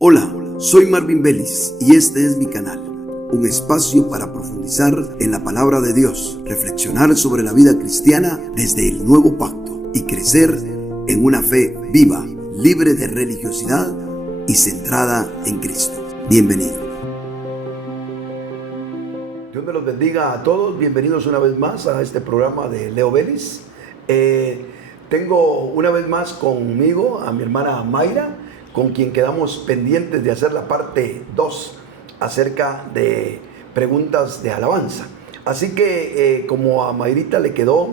Hola, soy Marvin Vélez y este es mi canal, un espacio para profundizar en la palabra de Dios, reflexionar sobre la vida cristiana desde el nuevo pacto y crecer en una fe viva, libre de religiosidad y centrada en Cristo. Bienvenido. Dios me los bendiga a todos, bienvenidos una vez más a este programa de Leo Vélez. Tengo una vez más conmigo a mi hermana Mayra, con quien quedamos pendientes de hacer la parte 2 acerca de preguntas de alabanza. Así que como a Mayrita le quedó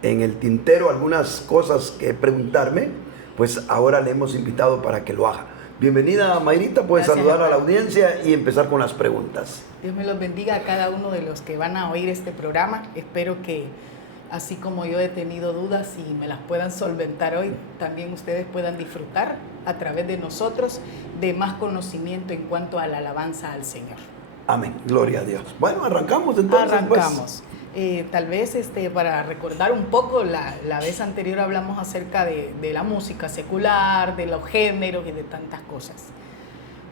en el tintero algunas cosas que preguntarme, pues ahora le hemos invitado para que lo haga. Bienvenida, Mayrita, puedes saludar a la audiencia y empezar con las preguntas. Dios me los bendiga a cada uno de los que van a oír este programa. Espero que así como yo he tenido dudas y me las puedan solventar hoy, también ustedes puedan disfrutar a través de nosotros de más conocimiento en cuanto a la alabanza al Señor. Amén, gloria a Dios. Bueno, arrancamos entonces. Arrancamos. Tal vez para recordar un poco, la vez anterior hablamos acerca de la música secular, de los géneros y de tantas cosas.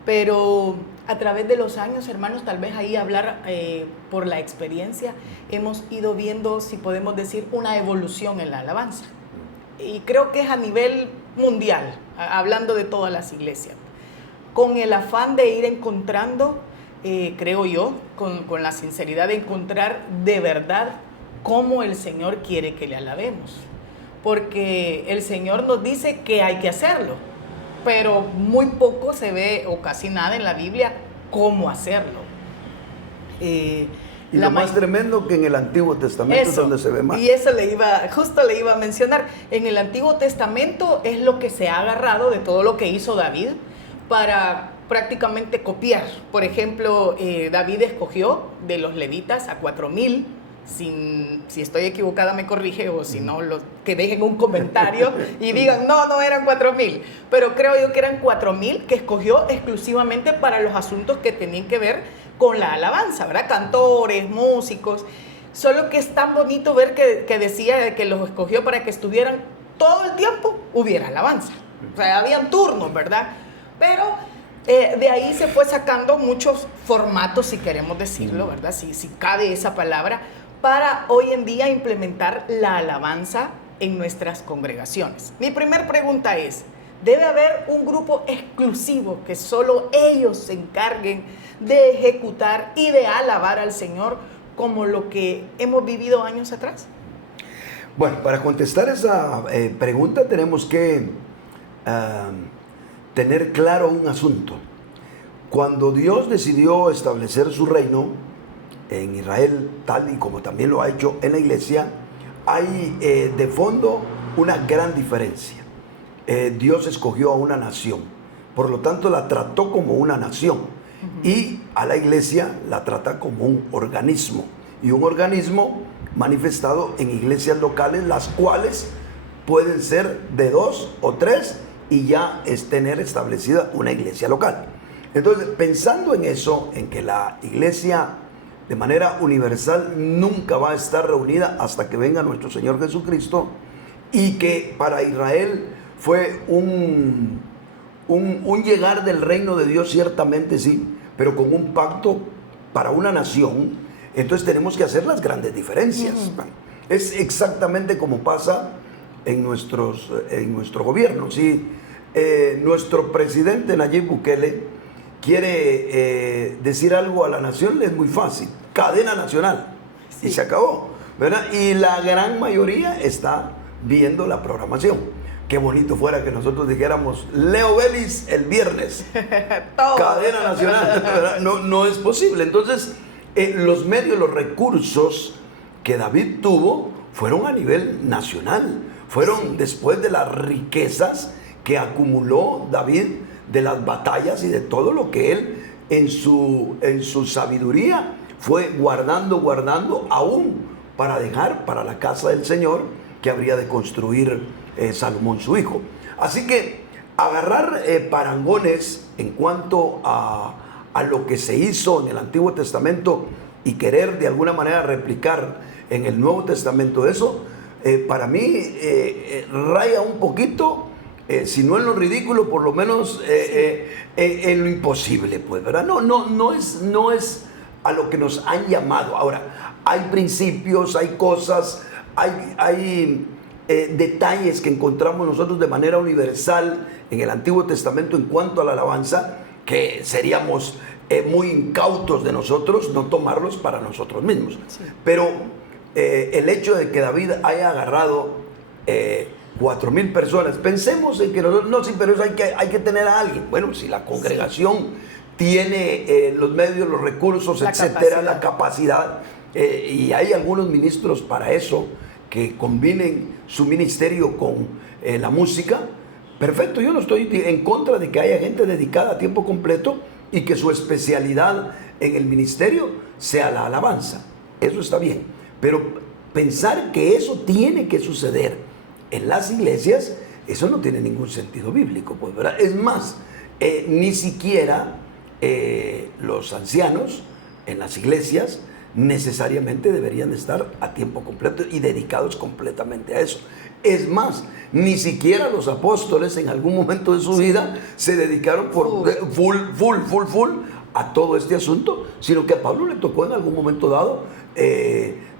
Pero a través de los años, hermanos, tal vez ahí hablar por la experiencia, hemos ido viendo, si podemos decir, una evolución en la alabanza. Y creo que es a nivel mundial, hablando de todas las iglesias, con el afán de ir encontrando, creo yo, con la sinceridad de encontrar de verdad cómo el Señor quiere que le alabemos. Porque el Señor nos dice que hay que hacerlo, pero muy poco se ve, o casi nada en la Biblia, cómo hacerlo. Y lo más tremendo que en el Antiguo Testamento es donde se ve más. Y eso justo le iba a mencionar. En el Antiguo Testamento es lo que se ha agarrado de todo lo que hizo David para prácticamente copiar. Por ejemplo, David escogió de los levitas a 4,000. Si estoy equivocada me corrige, o si no, que dejen un comentario y digan, no eran 4,000, pero creo yo que eran 4,000 que escogió exclusivamente para los asuntos que tenían que ver con la alabanza, ¿verdad? Cantores, músicos, solo que es tan bonito ver que decía que los escogió para que estuvieran todo el tiempo, hubiera alabanza, o sea, habían turnos, ¿verdad? Pero de ahí se fue sacando muchos formatos, si queremos decirlo, ¿verdad? Si cabe esa palabra, para hoy en día implementar la alabanza en nuestras congregaciones. Mi primera pregunta es, ¿debe haber un grupo exclusivo que solo ellos se encarguen de ejecutar y de alabar al Señor como lo que hemos vivido años atrás? Bueno, para contestar esa pregunta tenemos que tener claro un asunto. Cuando Dios decidió establecer su reino en Israel, tal y como también lo ha hecho en la iglesia, hay de fondo una gran diferencia. Dios escogió a una nación, por lo tanto la trató como una nación, y a la iglesia la trata como un organismo, y un organismo manifestado en iglesias locales, las cuales pueden ser de 2 o 3 y ya es tener establecida una iglesia local. Entonces, pensando en eso, en que la iglesia de manera universal nunca va a estar reunida hasta que venga nuestro Señor Jesucristo, y que para Israel fue un llegar del reino de Dios, ciertamente sí, pero con un pacto para una nación. Entonces tenemos que hacer las grandes diferencias. Es exactamente como pasa en nuestro gobierno. Si nuestro presidente Nayib Bukele quiere decir algo a la nación, es muy fácil: cadena nacional, sí, y se acabó, ¿verdad? Y la gran mayoría está viendo la programación. Qué bonito fuera que nosotros dijéramos Leo Vélez el viernes, cadena nacional, ¿verdad? No es posible. Entonces, los medios, los recursos que David tuvo fueron a nivel nacional, fueron sí, después de las riquezas que acumuló David, de las batallas y de todo lo que él en su sabiduría fue guardando aún para dejar para la casa del Señor que habría de construir Salomón su hijo. Así que agarrar parangones en cuanto a lo que se hizo en el Antiguo Testamento y querer de alguna manera replicar en el Nuevo Testamento eso, para mí raya un poquito si no en lo ridículo, por lo menos en lo imposible, pues, ¿verdad? No es a lo que nos han llamado. Ahora, hay principios, hay cosas, hay detalles que encontramos nosotros de manera universal en el Antiguo Testamento en cuanto a la alabanza, que seríamos muy incautos de nosotros no tomarlos para nosotros mismos. Sí. Pero el hecho de que David haya agarrado 4,000 personas, pensemos en que nosotros, no, sí, pero eso hay que tener a alguien. Bueno, si la congregación tiene los medios, los recursos, etcétera, la capacidad, y hay algunos ministros para eso, que combinen su ministerio con la música, perfecto. Yo no estoy en contra de que haya gente dedicada a tiempo completo y que su especialidad en el ministerio sea la alabanza. Eso está bien. Pero pensar que eso tiene que suceder en las iglesias, eso no tiene ningún sentido bíblico, pues, ¿verdad? Es más, ni siquiera los ancianos en las iglesias necesariamente deberían estar a tiempo completo y dedicados completamente a eso. Es más, ni siquiera los apóstoles en algún momento de su vida se dedicaron por full a todo este asunto, sino que a Pablo le tocó en algún momento dado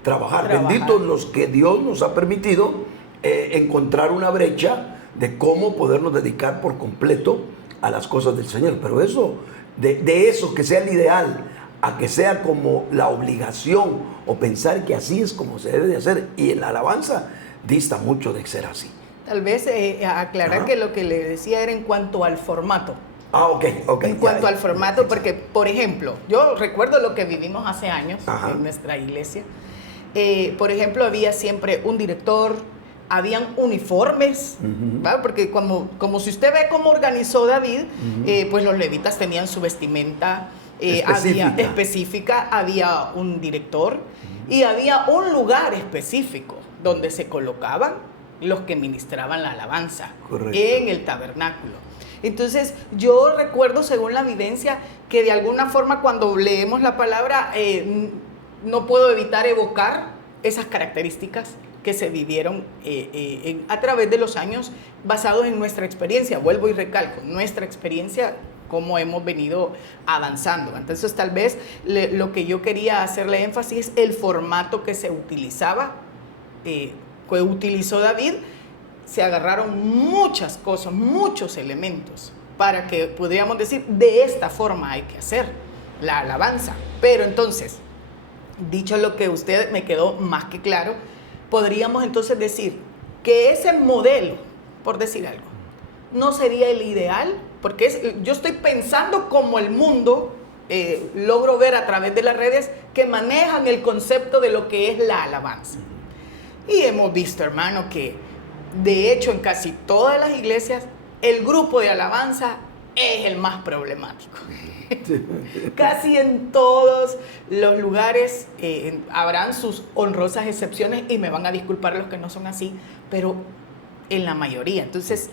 trabajar. Benditos los que Dios nos ha permitido encontrar una brecha de cómo podernos dedicar por completo a las cosas del Señor. Pero eso, de eso que sea el ideal, a que sea como la obligación o pensar que así es como se debe de hacer, y en la alabanza dista mucho de ser así. Tal vez aclarar que lo que le decía era en cuanto al formato. Ok. En cuanto al formato, porque, por ejemplo, yo recuerdo lo que vivimos hace años en nuestra iglesia. Por ejemplo, había siempre un director, habían uniformes, ¿vale? Porque como si usted ve cómo organizó David, pues los levitas tenían su vestimenta específica, había un director y había un lugar específico donde se colocaban los que ministraban la alabanza. Correcto. En el tabernáculo. Entonces yo recuerdo, según la vivencia, que de alguna forma cuando leemos la palabra no puedo evitar evocar esas características que se vivieron a través de los años, basados en nuestra experiencia. Vuelvo y recalco, nuestra experiencia, cómo hemos venido avanzando. Entonces tal vez lo que yo quería hacerle énfasis es el formato que se utilizaba, que utilizó David. Se agarraron muchas cosas, muchos elementos para que pudiéramos decir, de esta forma hay que hacer la alabanza. Pero entonces, dicho lo que usted me quedó más que claro, podríamos entonces decir que ese modelo, por decir algo, no sería el ideal, porque yo estoy pensando como el mundo, logro ver a través de las redes, que manejan el concepto de lo que es la alabanza. Y hemos visto, hermano, que de hecho en casi todas las iglesias el grupo de alabanza es el más problemático. Casi en todos los lugares habrán sus honrosas excepciones y me van a disculpar los que no son así, pero en la mayoría. Entonces,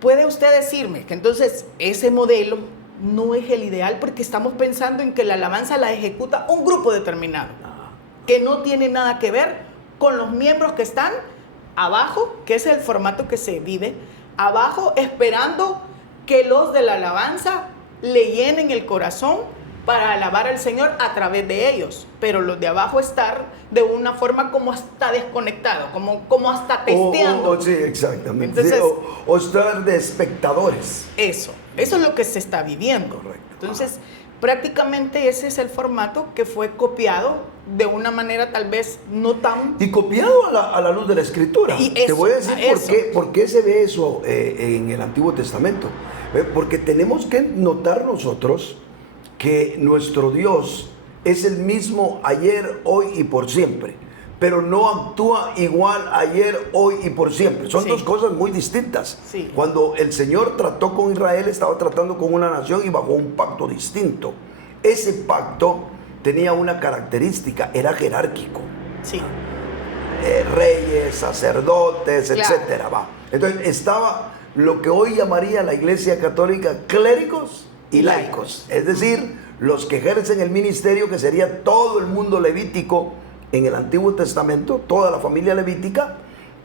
¿puede usted decirme que entonces ese modelo no es el ideal porque estamos pensando en que la alabanza la ejecuta un grupo determinado, que no tiene nada que ver con los miembros que están abajo, que es el formato que se vive, abajo esperando que los de la alabanza le llenen el corazón para alabar al Señor a través de ellos, pero los de abajo estar de una forma como hasta desconectado, como hasta testeando. Sí, exactamente. Entonces, o estar de espectadores. Eso es lo que se está viviendo. Correcto. Entonces, prácticamente ese es el formato que fue copiado de una manera tal vez no tan... Y copiado a la luz de la Escritura. Y eso, te voy a decir por qué se ve eso en el Antiguo Testamento. Porque tenemos que notar nosotros que nuestro Dios es el mismo ayer, hoy y por siempre. Pero no actúa igual ayer, hoy y por siempre. Son dos cosas muy distintas. Sí. Cuando el Señor trató con Israel, estaba tratando con una nación y bajo un pacto distinto. Ese pacto tenía una característica, era jerárquico. Sí. Reyes, sacerdotes, etcétera. Entonces estaba lo que hoy llamaría la Iglesia Católica clérigos y laicos. Es decir, los que ejercen el ministerio, que sería todo el mundo levítico en el Antiguo Testamento, toda la familia levítica,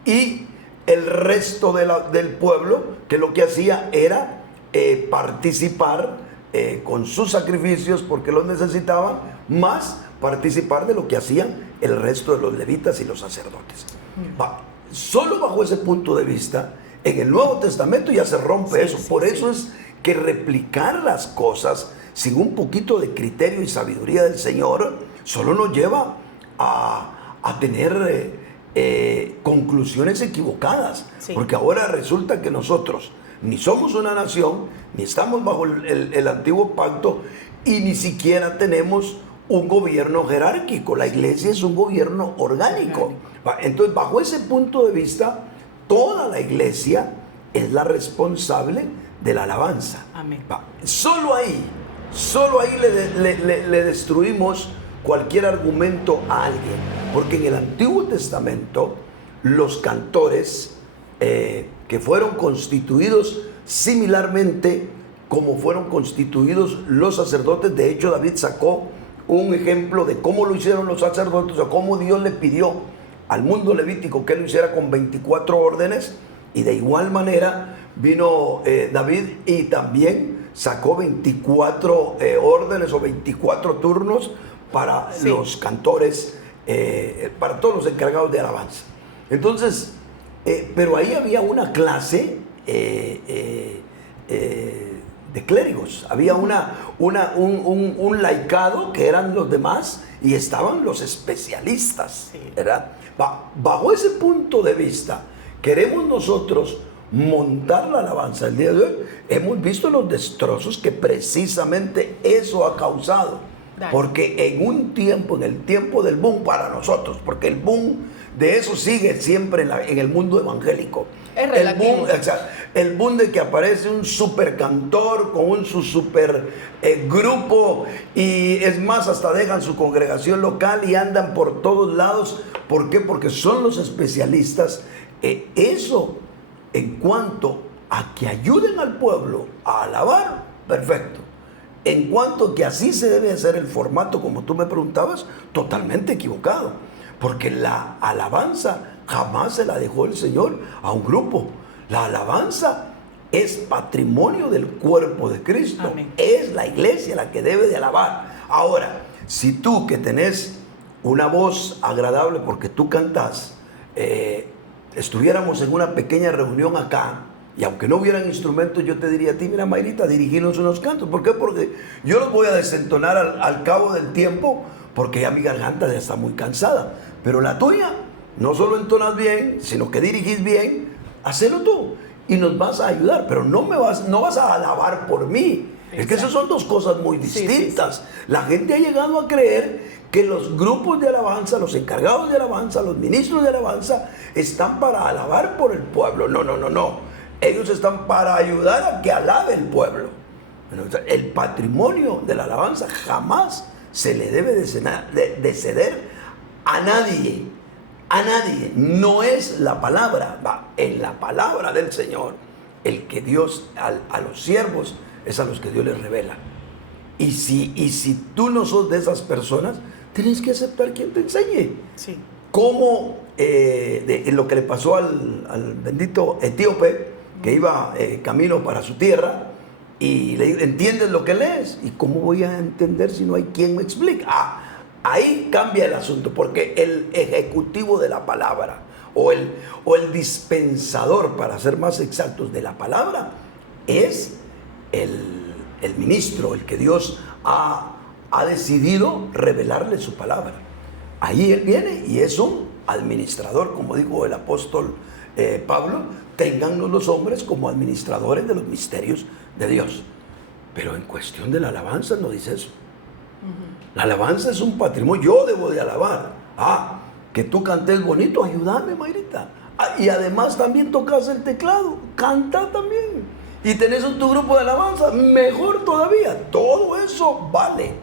y el resto del pueblo, que lo que hacía era participar con sus sacrificios, porque los necesitaban, más participar de lo que hacían el resto de los levitas y los sacerdotes. Solo bajo ese punto de vista, en el Nuevo Testamento ya se rompe eso. Por eso es que replicar las cosas sin un poquito de criterio y sabiduría del Señor solo nos lleva a tener conclusiones equivocadas. Porque ahora resulta que nosotros ni somos una nación, ni estamos bajo el antiguo pacto, y ni siquiera tenemos un gobierno jerárquico. La iglesia es un gobierno orgánico. Entonces, bajo ese punto de vista, toda la iglesia es la responsable de la alabanza. Amén. Solo ahí le destruimos cualquier argumento a alguien, porque en el Antiguo Testamento los cantores que fueron constituidos similarmente como fueron constituidos los sacerdotes. De hecho, David sacó un ejemplo de cómo lo hicieron los sacerdotes, o cómo Dios le pidió al mundo levítico que lo hiciera con 24 órdenes, y de igual manera vino David y también sacó 24 órdenes o 24 turnos para los cantores, para todos los encargados de alabanza. Entonces, pero ahí había una clase de clérigos, había un laicado que eran los demás, y estaban los especialistas, ¿verdad? Bajo ese punto de vista, queremos nosotros montar la alabanza. El día de hoy hemos visto los destrozos que precisamente eso ha causado. Porque en el tiempo del boom para nosotros, porque el boom de eso sigue siempre en el mundo evangélico. Es relativo. El boom de que aparece un super cantor con su super grupo, y es más, hasta dejan su congregación local y andan por todos lados. ¿Por qué? Porque son los especialistas. Eso, en cuanto a que ayuden al pueblo a alabar, perfecto. En cuanto a que así se debe hacer el formato, como tú me preguntabas, totalmente equivocado. Porque la alabanza jamás se la dejó el Señor a un grupo. La alabanza es patrimonio del cuerpo de Cristo. Amén. Es la iglesia la que debe de alabar. Ahora, si tú, que tenés una voz agradable porque tú cantás, estuviéramos en una pequeña reunión acá, y aunque no hubieran instrumentos, yo te diría a ti: mira, Mayrita, dirigirnos unos cantos. ¿Por qué? Porque yo los voy a desentonar al cabo del tiempo, porque ya mi garganta ya está muy cansada. Pero la tuya, no solo entonas bien, sino que dirigís bien. Hacelo tú y nos vas a ayudar, pero no vas a alabar por mí. Exacto. Es que esas son dos cosas muy distintas. La gente ha llegado a creer que los grupos de alabanza, los encargados de alabanza, los ministros de alabanza, están para alabar por el pueblo. No. Ellos están para ayudar a que alabe el pueblo. El patrimonio de la alabanza jamás se le debe de ceder a nadie. A nadie. No es la palabra. En la palabra del Señor, el que Dios a los siervos es a los que Dios les revela. Y si tú no sos de esas personas, tienes que aceptar quien te enseñe. Sí. Como lo que le pasó al bendito etíope, que iba camino para su tierra, y le dijo: ¿entiendes lo que lees? ¿Y cómo voy a entender si no hay quien me explique? Ahí cambia el asunto, porque el ejecutivo de la palabra, o el dispensador, para ser más exactos, de la palabra, es el ministro, el que Dios ha decidido revelarle su palabra. Ahí él viene y es un administrador, como dijo el apóstol Pablo: téngannos los hombres como administradores de los misterios de Dios. Pero en cuestión de la alabanza no dice eso. La alabanza es un patrimonio. Yo debo de alabar. Que tú cantes bonito, ayúdame, Mayrita. Y además también tocas el teclado, canta también. Y tenés tu grupo de alabanza, mejor todavía. Todo eso vale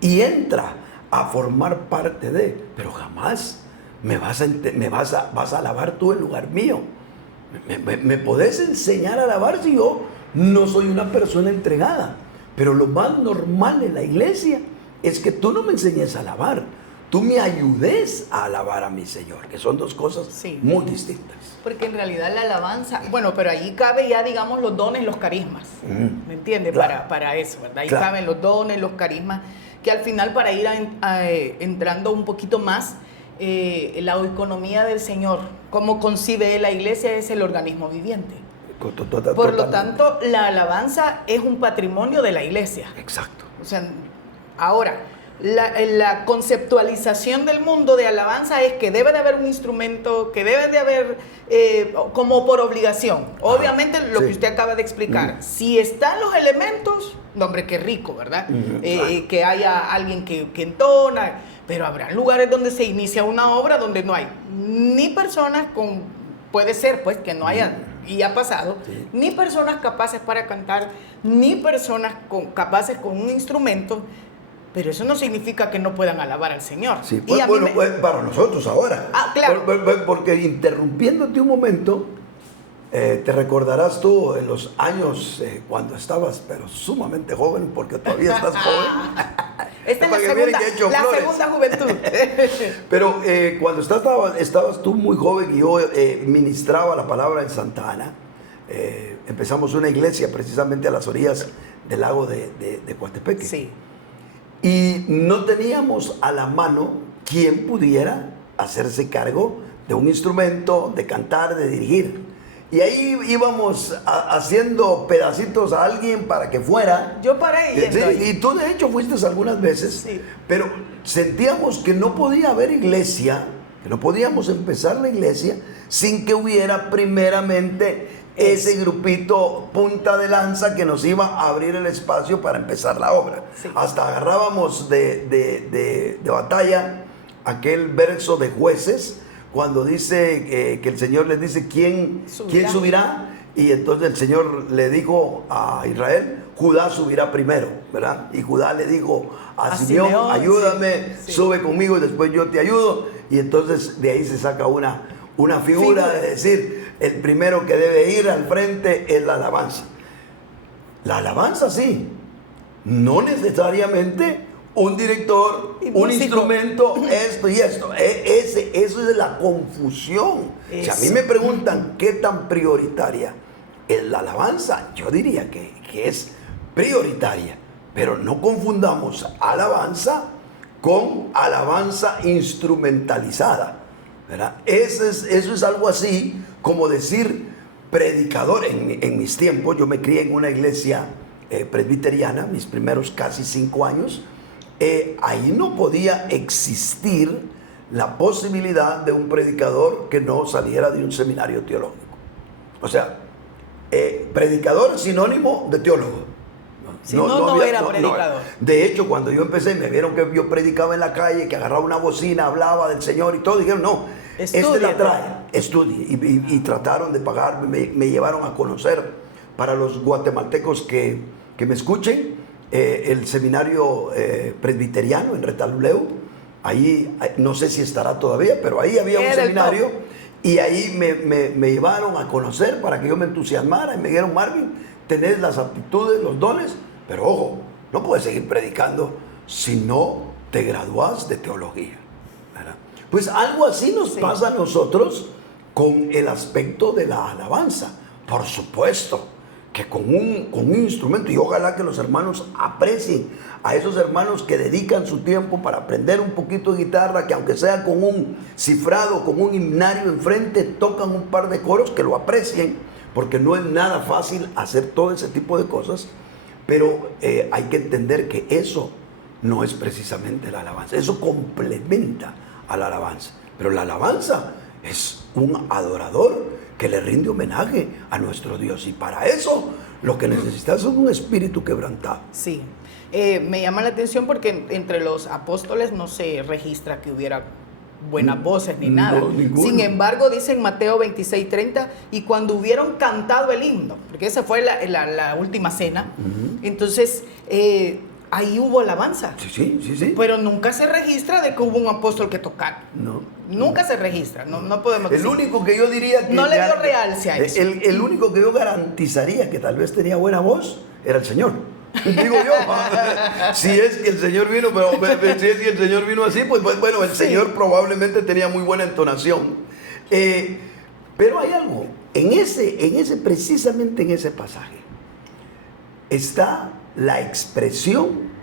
y entra a formar parte de. Pero jamás vas a alabar tú en lugar mío. ¿Me podés enseñar a alabar si yo no soy una persona entregada? Pero lo más normal en la iglesia es que tú no me enseñes a alabar. tú me ayudes a alabar a mi Señor, que son dos cosas muy distintas. Porque en realidad la alabanza, bueno, pero ahí cabe ya, digamos, los dones, los carismas, ¿me entiendes? Claro. Para eso, ¿verdad? Ahí caben los dones, los carismas, que al final, para ir entrando un poquito más, la economía del Señor, cómo concibe la iglesia, es el organismo viviente. Por lo tanto, la alabanza es un patrimonio de la iglesia. Exacto. O sea, ahora, la conceptualización del mundo de alabanza es que debe de haber un instrumento, que debe de haber como por obligación. Obviamente, lo que usted acaba de explicar. Si están los elementos, no, hombre, qué rico, ¿verdad? Claro. Que haya alguien que entona, pero habrá lugares donde se inicia una obra donde no hay ni personas con, puede ser pues que no haya, y ha pasado, ni personas capaces para cantar, ni personas capaces con un instrumento. Pero eso no significa que no puedan alabar al Señor. Sí, pues, pues para nosotros ahora. Claro. Porque interrumpiéndote un momento, te recordarás tú en los años cuando estabas, pero sumamente joven, porque todavía estás joven. Esta es la segunda juventud. Pero cuando estabas tú muy joven y yo ministraba la palabra en Santa Ana, empezamos una iglesia precisamente a las orillas del lago de Coatepeque. Sí. Y no teníamos a la mano quien pudiera hacerse cargo de un instrumento, de cantar, de dirigir. Y ahí íbamos haciendo pedacitos a alguien para que fuera. Yo paré y tú de hecho fuiste algunas veces, pero sentíamos que no podía haber iglesia, que no podíamos empezar la iglesia sin que hubiera primeramente ese grupito punta de lanza que nos iba a abrir el espacio para empezar la obra. Hasta agarrábamos de batalla aquel verso de Jueces, cuando dice que el Señor les dice ¿quién subirá? Y entonces el Señor le dijo a Israel, Judá subirá primero, ¿verdad? Y Judá le dijo a Simeón, ayúdame, sube conmigo y después yo te ayudo. Y entonces de ahí se saca una figura de decir, el primero que debe ir al frente es la alabanza. La alabanza sí, no necesariamente un director, un instrumento, esto y esto. Eso es la confusión. Si a mí me preguntan qué tan prioritaria es la alabanza, yo diría que es prioritaria. Pero no confundamos alabanza con alabanza instrumentalizada, ¿verdad? Eso es algo así como decir predicador. En mis tiempos, yo me crié en una iglesia presbiteriana, mis primeros casi 5 años. Ahí no podía existir la posibilidad de un predicador que no saliera de un seminario teológico. O sea, predicador es sinónimo de teólogo. No era predicador. De hecho, cuando yo empecé, me vieron que yo predicaba en la calle, que agarraba una bocina, hablaba del Señor y todo. Dijeron, no, este la trae, estudie. Y trataron de pagarme, me llevaron a conocer, para los guatemaltecos que me escuchen, el seminario presbiteriano en Retaluleu. Ahí, no sé si estará todavía, pero ahí había un seminario. Y ahí me llevaron a conocer para que yo me entusiasmara. Y me dijeron, Marvin, tenés las aptitudes, los dones, pero ojo, no puedes seguir predicando si no te gradúas de teología, ¿verdad? Pues algo así nos pasa a nosotros con el aspecto de la alabanza. Por supuesto que con un instrumento, y ojalá que los hermanos aprecien a esos hermanos que dedican su tiempo para aprender un poquito de guitarra, que aunque sea con un cifrado, con un himnario enfrente, tocan un par de coros, que lo aprecien, porque no es nada fácil hacer todo ese tipo de cosas. Pero hay que entender que eso no es precisamente la alabanza. Eso complementa a la alabanza. Pero la alabanza es un adorador que le rinde homenaje a nuestro Dios. Y para eso lo que necesitas es un espíritu quebrantado. Sí. Me llama la atención porque entre los apóstoles no se registra que hubiera buenas voces ni nada. No, sin embargo, dice en Mateo 26:30, y cuando hubieron cantado el himno, porque esa fue la última cena, entonces ahí hubo alabanza. Sí. Pero nunca se registra de que hubo un apóstol que tocara. Nunca se registra, no podemos decir. El único que yo diría que no le dio realce a eso. El único que yo garantizaría que tal vez tenía buena voz era el Señor. digo yo. Si es que el Señor vino, pero si es que el Señor vino así, pues bueno, el Señor probablemente tenía muy buena entonación. Pero hay algo, precisamente en ese pasaje, está la expresión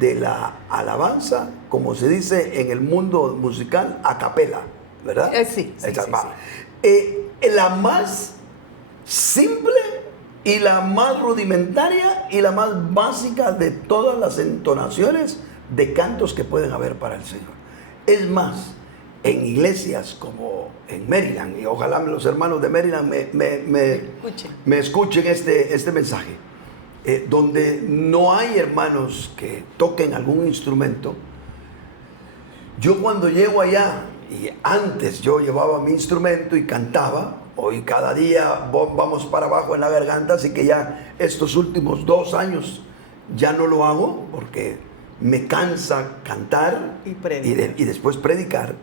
de la alabanza, como se dice en el mundo musical, a capela, ¿verdad? Sí. La más simple y la más rudimentaria y la más básica de todas las entonaciones de cantos que pueden haber para el Señor. Es más, en iglesias como en Maryland, y ojalá los hermanos de Maryland me escuchen este mensaje, donde no hay hermanos que toquen algún instrumento. Yo cuando llego allá, y antes yo llevaba mi instrumento y cantaba, hoy cada día vamos para abajo en la garganta, así que ya estos últimos 2 años ya no lo hago porque me cansa cantar y después predicar.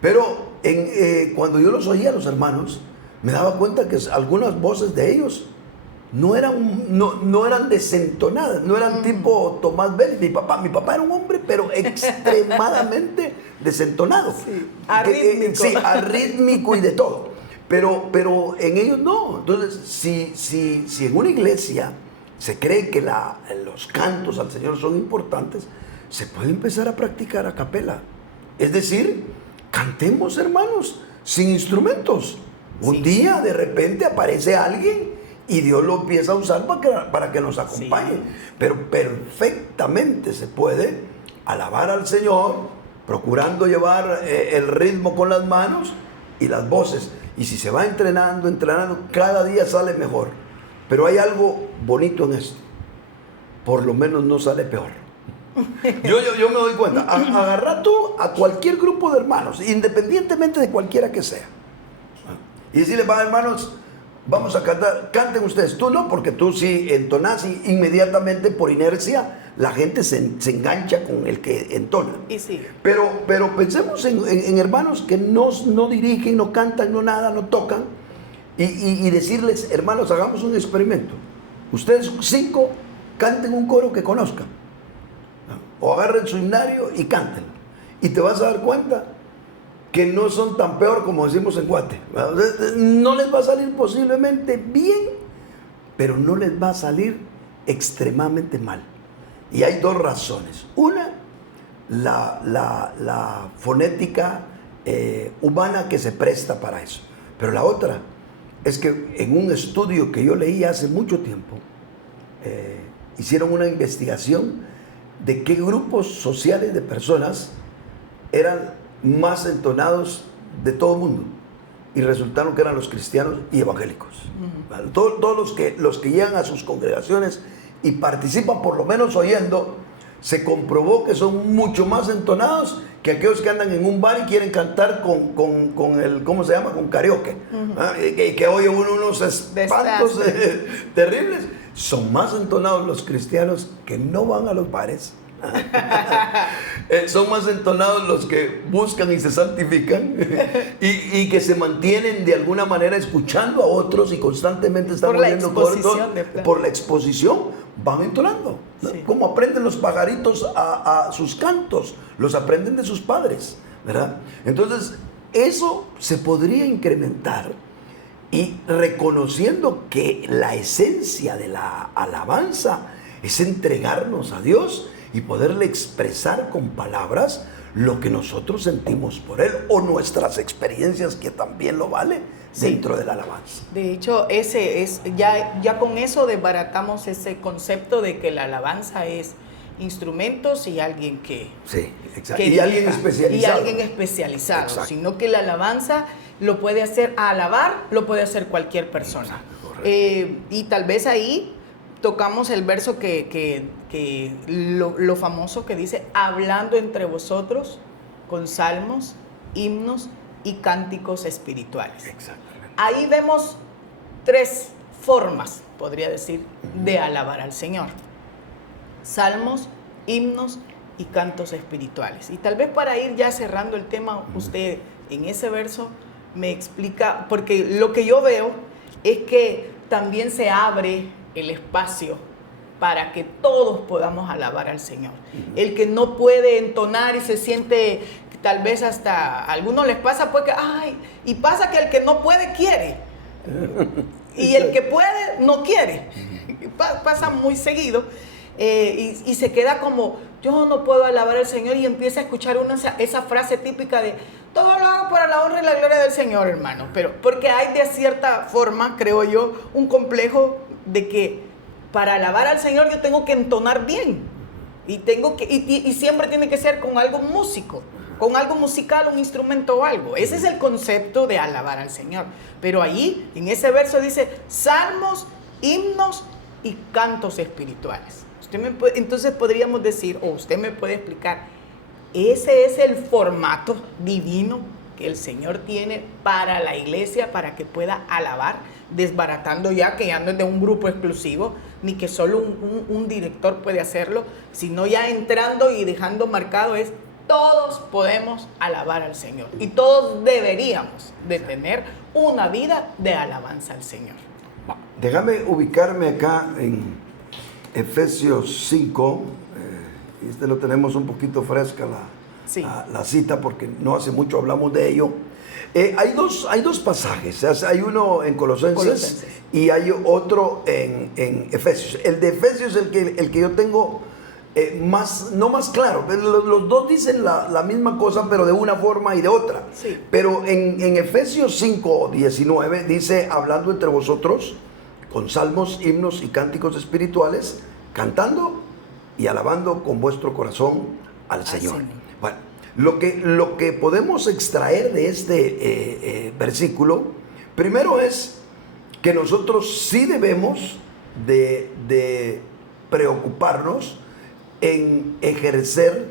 Pero cuando yo los oía a los hermanos, me daba cuenta que algunas voces de ellos no eran desentonadas, no eran tipo Tomás Vélez. Mi papá era un hombre, pero extremadamente desentonado. Sí, arrítmico. Arrítmico y de todo. Pero en ellos no. Entonces, si en una iglesia se cree que los cantos al Señor son importantes, se puede empezar a practicar a capela. Es decir, cantemos, hermanos, sin instrumentos. Un día de repente aparece alguien y Dios lo empieza a usar para que nos acompañe. Sí. Pero perfectamente se puede alabar al Señor, procurando llevar el ritmo con las manos y las voces. Y si se va entrenando, cada día sale mejor. Pero hay algo bonito en esto. Por lo menos no sale peor. Yo me doy cuenta. Agarra tú a cualquier grupo de hermanos, independientemente de cualquiera que sea, y decirle, hermanos, vamos a cantar, canten ustedes. Tú no, porque tú sí entonás y inmediatamente por inercia la gente se engancha con el que entona. Y sí. Pero pensemos en hermanos que no dirigen, no cantan, no nada, no tocan, y decirles, hermanos, hagamos un experimento. Ustedes 5 canten un coro que conozcan, o agarren su himnario y canten, y te vas a dar cuenta que no son tan peor como decimos en Guate. No les va a salir posiblemente bien, pero no les va a salir extremadamente mal. Y hay 2 razones. Una, la fonética humana que se presta para eso. Pero la otra es que en un estudio que yo leí hace mucho tiempo, hicieron una investigación de qué grupos sociales de personas eran más entonados de todo el mundo, y resultaron que eran los cristianos y evangélicos. ¿Vale? Todos los que llegan a sus congregaciones y participan por lo menos oyendo, se comprobó que son mucho más entonados que aquellos que andan en un bar y quieren cantar con el, ¿cómo se llama? Con karaoke. Que oye unos espantos terribles. Son más entonados los cristianos que no van a los bares. Son más entonados los que buscan y se santifican y que se mantienen de alguna manera escuchando a otros y constantemente están oyendo por la exposición, van entonando, ¿no? Sí. Como aprenden los pajaritos a sus cantos, los aprenden de sus padres, ¿verdad? Entonces eso se podría incrementar, y reconociendo que la esencia de la alabanza es entregarnos a Dios y poderle expresar con palabras lo que nosotros sentimos por Él, o nuestras experiencias, que también lo vale, dentro de la alabanza. De hecho, ya con eso desbaratamos ese concepto de que la alabanza es instrumentos y alguien que... Sí, exacto. Y alguien especializado. Exacto. Sino que la alabanza lo puede hacer, lo puede hacer cualquier persona. Exacto, y tal vez ahí tocamos el verso lo famoso que dice, hablando entre vosotros con salmos, himnos y cánticos espirituales. Exactamente. Ahí vemos 3 formas, podría decir, de alabar al Señor: salmos, himnos y cantos espirituales. Y tal vez para ir ya cerrando el tema, usted en ese verso me explica, porque lo que yo veo es que también se abre el espacio para que todos podamos alabar al Señor. El que no puede entonar y se siente, tal vez hasta a algunos les pasa, pues que, y pasa que el que no puede quiere. Y el que puede no quiere. Pasa muy seguido. Y se queda como, yo no puedo alabar al Señor, y empieza a escuchar esa frase típica de, todo lo hago para la honra y la gloria del Señor, hermano. Pero porque hay de cierta forma, creo yo, un complejo de que para alabar al Señor yo tengo que entonar bien. Y siempre tiene que ser con algo músico, con algo musical, un instrumento o algo. Ese es el concepto de alabar al Señor. Pero ahí, en ese verso dice, salmos, himnos y cantos espirituales. Entonces podríamos decir, o usted me puede explicar, ese es el formato divino que el Señor tiene para la iglesia, para que pueda alabar, desbaratando ya que ya no es de un grupo exclusivo, ni que solo un director puede hacerlo, sino ya entrando y dejando marcado es, todos podemos alabar al Señor y todos deberíamos de tener una vida de alabanza al Señor. Déjame ubicarme acá en Efesios 5, lo tenemos un poquito fresca la cita, porque no hace mucho hablamos de ello. Hay dos pasajes, hay uno en Colosenses y hay otro en Efesios. El de Efesios es el que yo tengo no más claro. Los dos dicen la misma cosa, pero de una forma y de otra. Sí. Pero en Efesios 5:19 dice, hablando entre vosotros con salmos, himnos y cánticos espirituales, cantando y alabando con vuestro corazón al Señor. Bueno, lo que podemos extraer de este versículo, primero es que nosotros sí debemos de preocuparnos en ejercer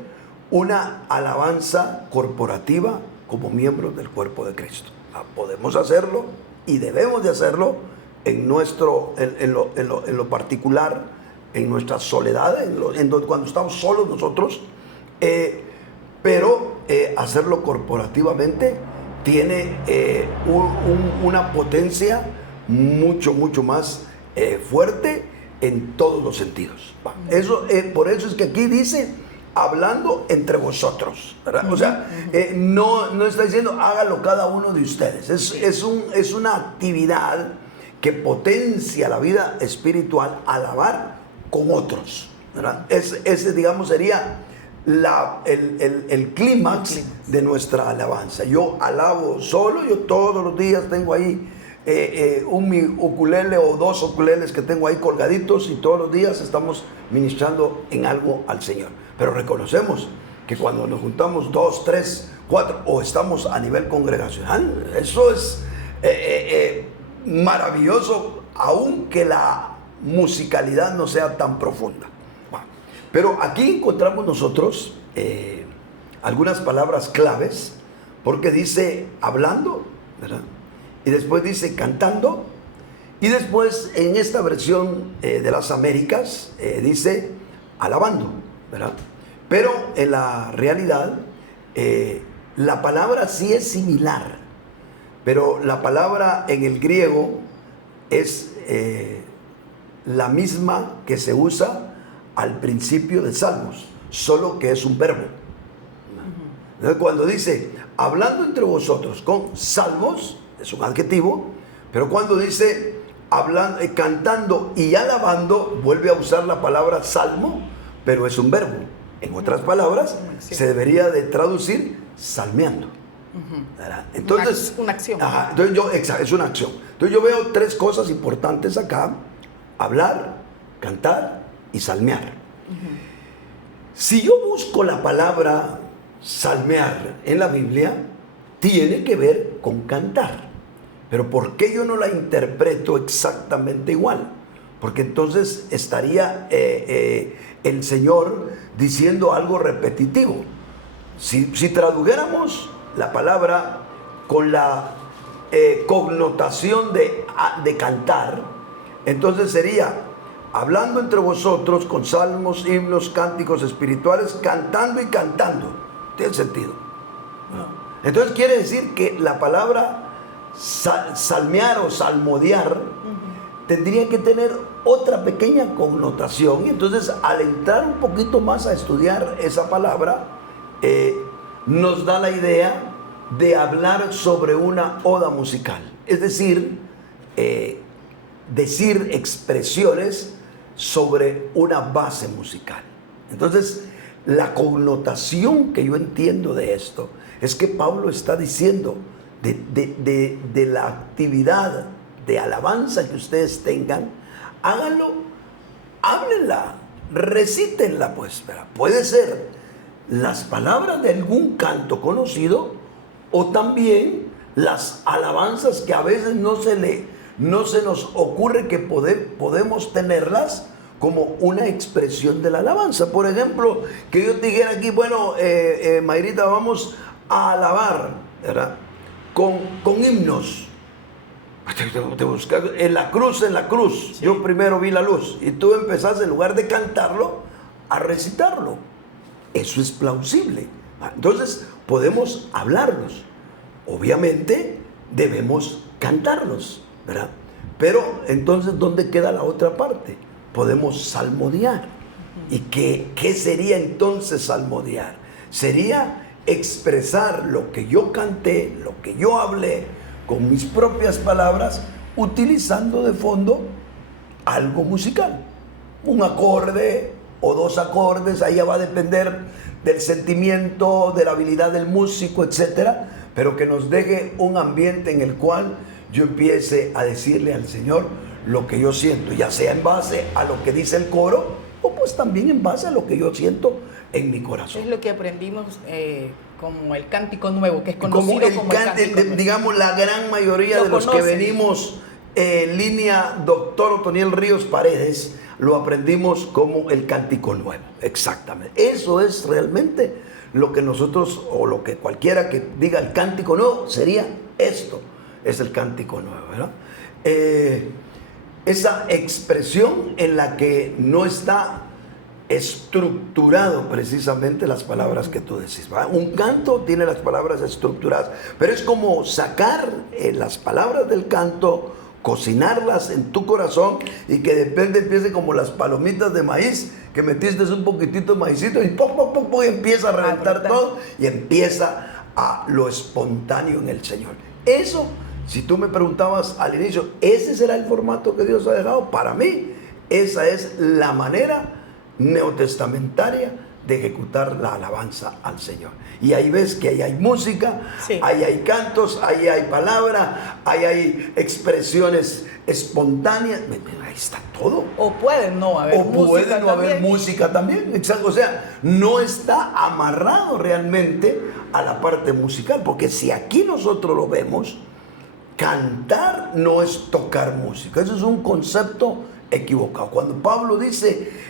una alabanza corporativa como miembros del cuerpo de Cristo. Podemos hacerlo y debemos de hacerlo en lo particular, en nuestra soledad, cuando estamos solos nosotros, pero hacerlo corporativamente tiene una potencia mucho más fuerte en todos los sentidos. Por eso es que aquí dice, hablando entre vosotros, ¿verdad? O sea, no está diciendo hágalo cada uno de ustedes. Es una actividad que potencia la vida espiritual, alabar con otros, ¿verdad? Ese, digamos, sería el clímax de nuestra alabanza. Yo alabo solo, yo todos los días tengo ahí un ukulele o dos ukuleles que tengo ahí colgaditos, y todos los días estamos ministrando en algo al Señor. Pero reconocemos que cuando nos juntamos 2, 3, 4 o estamos a nivel congregacional, eso es maravilloso, aunque la musicalidad no sea tan profunda. Bueno, pero aquí encontramos nosotros algunas palabras claves, porque dice hablando, ¿verdad? Y después dice cantando, y después en esta versión de las Américas dice alabando, ¿verdad? Pero en la realidad la palabra sí es similar, pero la palabra en el griego es la misma que se usa al principio de Salmos, solo que es un verbo. Entonces, cuando dice hablando entre vosotros con salmos, es un adjetivo, pero cuando dice hablando, cantando y alabando, vuelve a usar la palabra salmo, pero es un verbo. En otras palabras, se debería de traducir salmeando. Entonces, una acción. Entonces es una acción. Entonces yo veo tres cosas importantes acá: hablar, cantar y salmear. Si yo busco la palabra salmear en la Biblia, tiene que ver con cantar. Pero ¿por qué yo no la interpreto exactamente igual? Porque entonces estaría el Señor diciendo algo repetitivo. Si tradujéramos la palabra con la connotación de cantar, entonces sería hablando entre vosotros con salmos, himnos, cánticos espirituales, cantando y cantando. ¿Tiene sentido? Entonces quiere decir que la palabra salmear o salmodiar tendría que tener otra pequeña connotación. Y entonces, al entrar un poquito más a estudiar esa palabra, nos da la idea de hablar sobre una oda musical. Es decir, decir expresiones sobre una base musical. Entonces, la connotación que yo entiendo de esto es que Pablo está diciendo de la actividad de alabanza que ustedes tengan, háganlo, háblenla, recítenla, pues. Puede ser las palabras de algún canto conocido o también las alabanzas que a veces no se nos ocurre que podemos tenerlas como una expresión de la alabanza. Por ejemplo, que yo te dijera aquí, bueno, Mayrita, vamos a alabar, ¿verdad? Con himnos. Te buscas en la cruz, sí. Yo primero vi la luz y tú empezás, en lugar de cantarlo, a recitarlo. Eso es plausible. Entonces podemos hablarlos. Obviamente debemos cantarlos, ¿verdad? Pero entonces, ¿dónde queda la otra parte? Podemos salmodiar. ¿Y qué sería entonces salmodiar? Sería expresar lo que yo canté, lo que yo hablé, con mis propias palabras, utilizando de fondo algo musical. Un acorde o dos acordes, ahí ya va a depender del sentimiento, de la habilidad del músico, etcétera, pero que nos deje un ambiente en el cual yo empiece a decirle al Señor lo que yo siento, ya sea en base a lo que dice el coro, o pues también en base a lo que yo siento en mi corazón. Es lo que aprendimos como el cántico nuevo, que es conocido como el cántico nuevo. Digamos, la gran mayoría de los que venimos en línea, doctor Otoniel Ríos Paredes, lo aprendimos como el cántico nuevo. Exactamente. Eso es realmente lo que nosotros, o lo que cualquiera que diga el cántico nuevo, sería esto. Es el cántico nuevo, ¿verdad? Esa expresión en la que no está estructurado precisamente las palabras que tú decís, ¿va? Un canto tiene las palabras estructuradas, pero es como sacar las palabras del canto, cocinarlas en tu corazón y que depende, empiece como las palomitas de maíz, que metiste un poquitito de maicito y pop, pop, pop, y empieza a reventar todo y empieza a lo espontáneo en el Señor. Eso, si tú me preguntabas al inicio, ¿ese será el formato que Dios ha dejado? Para mí, esa es la manera neotestamentaria de ejecutar la alabanza al Señor. Y ahí ves que ahí hay música, sí. Ahí hay cantos, ahí hay palabra, ahí hay expresiones espontáneas, ahí está todo. O puede no haber música. O puede no haber música también, exacto. O sea, no está amarrado realmente a la parte musical, porque si aquí nosotros lo vemos, cantar no es tocar música. Eso es un concepto equivocado. Cuando Pablo dice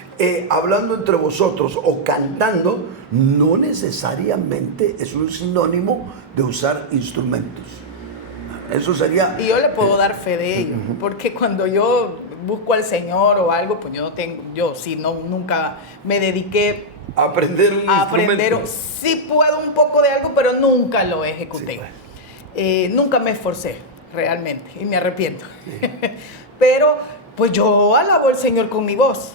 hablando entre vosotros o cantando, no necesariamente es un sinónimo de usar instrumentos. Eso sería... Y yo le puedo dar fe de ello, porque cuando yo busco al Señor o algo, pues nunca me dediqué a aprender un instrumento. Sí puedo un poco de algo, pero nunca lo ejecuté. Sí. Nunca me esforcé, realmente, y me arrepiento. Sí. Pero, pues yo alabo al Señor con mi voz.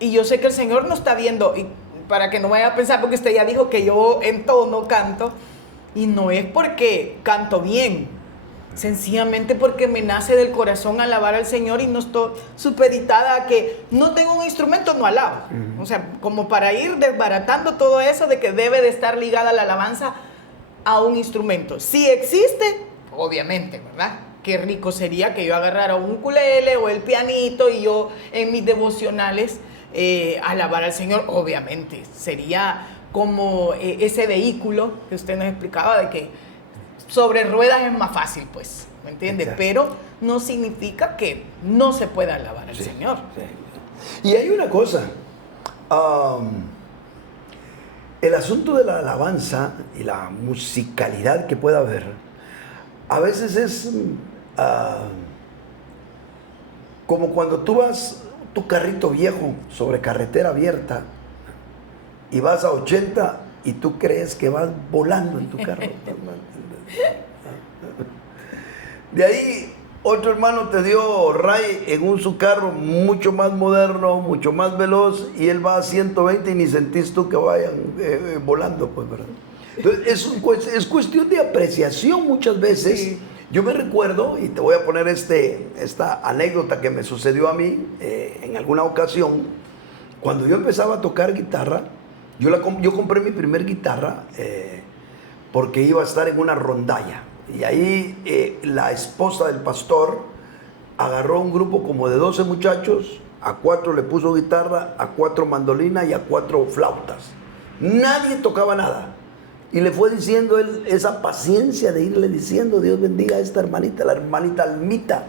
Y yo sé que el Señor no está viendo, y para que no vaya a pensar, porque usted ya dijo que yo en tono canto, y no es porque canto bien, sencillamente porque me nace del corazón alabar al Señor y no estoy supeditada a que no tengo un instrumento, no alabo. O sea, como para ir desbaratando todo eso de que debe de estar ligada la alabanza a un instrumento. Si existe, obviamente, ¿verdad? Qué rico sería que yo agarrara un ukulele o el pianito y yo en mis devocionales alabar al Señor. Obviamente sería como ese vehículo que usted nos explicaba, de que sobre ruedas es más fácil, pues, ¿me entiende? Exacto. Pero no significa que no se pueda alabar al Señor. Sí. Y hay una cosa, el asunto de la alabanza y la musicalidad que pueda haber, a veces es como cuando tú vas tu carrito viejo sobre carretera abierta y vas a 80 y tú crees que vas volando en tu carro. De ahí Otro hermano te dio ray en su carro mucho más moderno, mucho más veloz, y él va a 120 y ni sentís tú que vayan volando, pues, ¿verdad? Entonces, es cuestión de apreciación muchas veces. Sí. Yo me recuerdo, y te voy a poner esta anécdota que me sucedió a mí en alguna ocasión. Cuando yo empezaba a tocar guitarra, yo compré mi primer guitarra porque iba a estar en una rondalla. Y ahí la esposa del pastor agarró un grupo como de 12 muchachos, a 4 le puso guitarra, a 4 mandolina y a 4 flautas. Nadie tocaba nada. Y le fue diciendo él, esa paciencia de irle diciendo, Dios bendiga a esta hermanita, la hermanita Almita.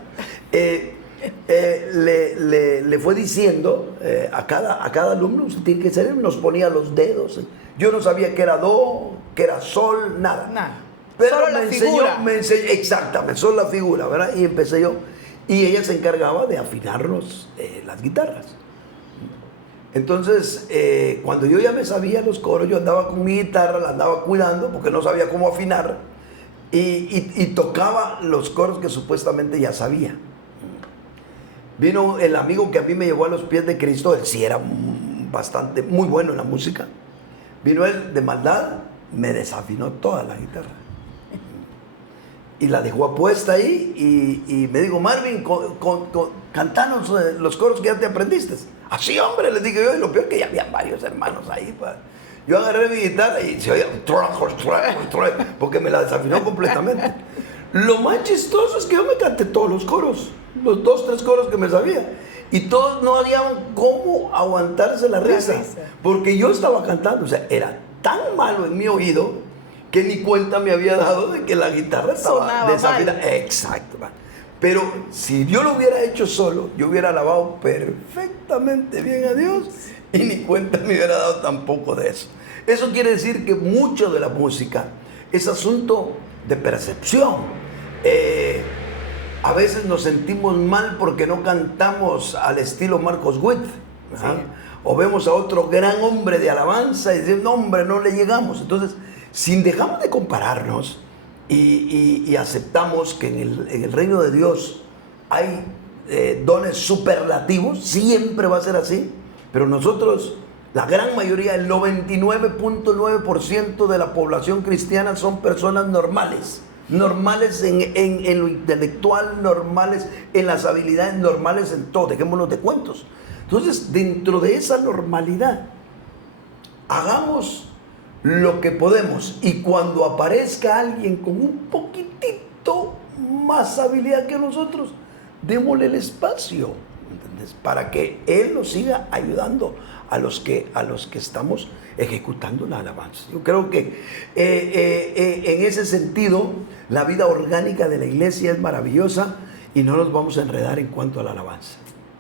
Le fue diciendo a cada alumno, usted tiene que ser, nos ponía los dedos. Yo no sabía que era do, que era sol, nada. Pero solo me enseñó, exactamente, solo la figura, ¿verdad? Y empecé yo. Y ella se encargaba de afinarnos las guitarras. Entonces, cuando yo ya me sabía los coros, yo andaba con mi guitarra, la andaba cuidando porque no sabía cómo afinar. Y tocaba los coros que supuestamente ya sabía. Vino el amigo que a mí me llevó a los pies de Cristo, él sí era muy bueno en la música. Vino él de maldad, me desafinó toda la guitarra. Y la dejó apuesta ahí y me dijo, Marvin, cantanos los coros que ya te aprendiste. Así, hombre, le dije yo, y lo peor que ya había varios hermanos ahí. Yo agarré mi guitarra y se oía, porque me la desafinó completamente. Lo más chistoso es que yo me canté todos los coros, los 2, 3 coros que me sabía. Y todos no hallaban cómo aguantarse la risa, porque yo estaba cantando, o sea, era tan malo en mi oído que ni cuenta me había dado de que la guitarra estaba desafinada. Exacto. Pero si yo lo hubiera hecho solo, yo hubiera alabado perfectamente bien a Dios y ni cuenta me hubiera dado tampoco de eso. Eso quiere decir que mucho de la música es asunto de percepción. A veces nos sentimos mal porque no cantamos al estilo Marcos Witt. Sí. O vemos a otro gran hombre de alabanza y decimos, no, hombre, no le llegamos. Entonces, si dejamos de compararnos y aceptamos que en el reino de Dios hay dones superlativos, siempre va a ser así, pero nosotros, la gran mayoría, el 99.9% de la población cristiana son personas normales en lo intelectual, normales en las habilidades, normales en todo, dejémonos de cuentos. Entonces, dentro de esa normalidad, hagamos lo que podemos, y cuando aparezca alguien con un poquitito más habilidad que nosotros, démosle el espacio, ¿entendés? Para que él nos siga ayudando a los que estamos ejecutando la alabanza. Yo creo que en ese sentido la vida orgánica de la iglesia es maravillosa y no nos vamos a enredar en cuanto a la alabanza.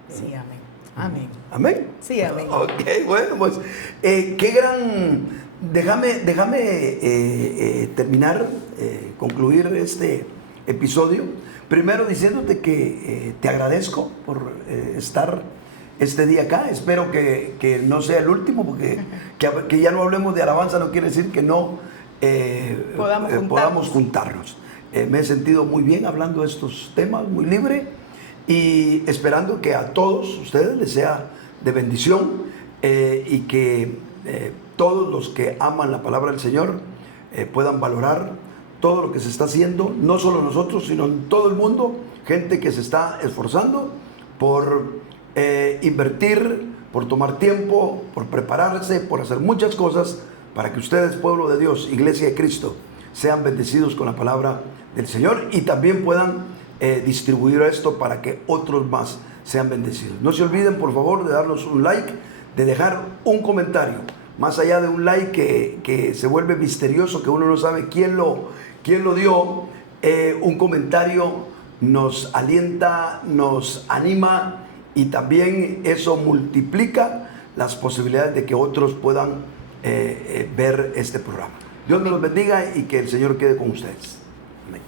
Sí, amén. Amén. ¿Amén? Sí, amén. Ok, bueno, pues qué gran... Déjame terminar, concluir este episodio, primero diciéndote que te agradezco por estar este día acá. Espero que no sea el último, porque que ya no hablemos de alabanza no quiere decir que no podamos juntarnos. Me he sentido muy bien hablando de estos temas, muy libre, y esperando que a todos ustedes les sea de bendición y que todos los que aman la palabra del Señor puedan valorar todo lo que se está haciendo, no solo nosotros, sino en todo el mundo, gente que se está esforzando por invertir, por tomar tiempo, por prepararse, por hacer muchas cosas para que ustedes, pueblo de Dios, iglesia de Cristo, sean bendecidos con la palabra del Señor y también puedan distribuir esto para que otros más sean bendecidos. No se olviden, por favor, de darnos un like, de dejar un comentario, más allá de un like que se vuelve misterioso, que uno no sabe quién lo dio. Un comentario nos alienta, nos anima y también eso multiplica las posibilidades de que otros puedan ver este programa. Dios me los bendiga y que el Señor quede con ustedes. Amén.